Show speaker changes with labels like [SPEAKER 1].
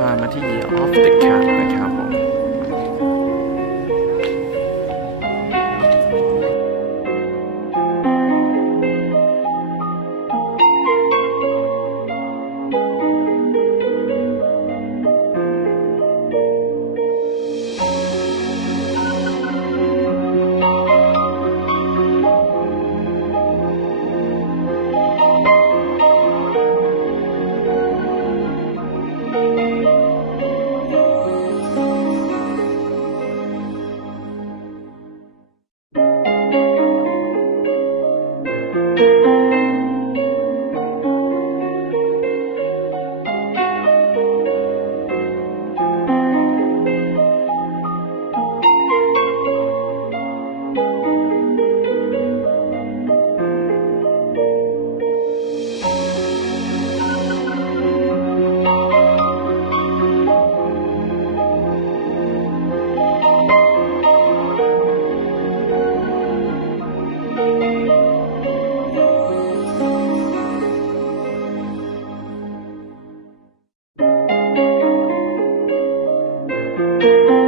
[SPEAKER 1] พามาที่ Off the Cat Thank you. Thank you.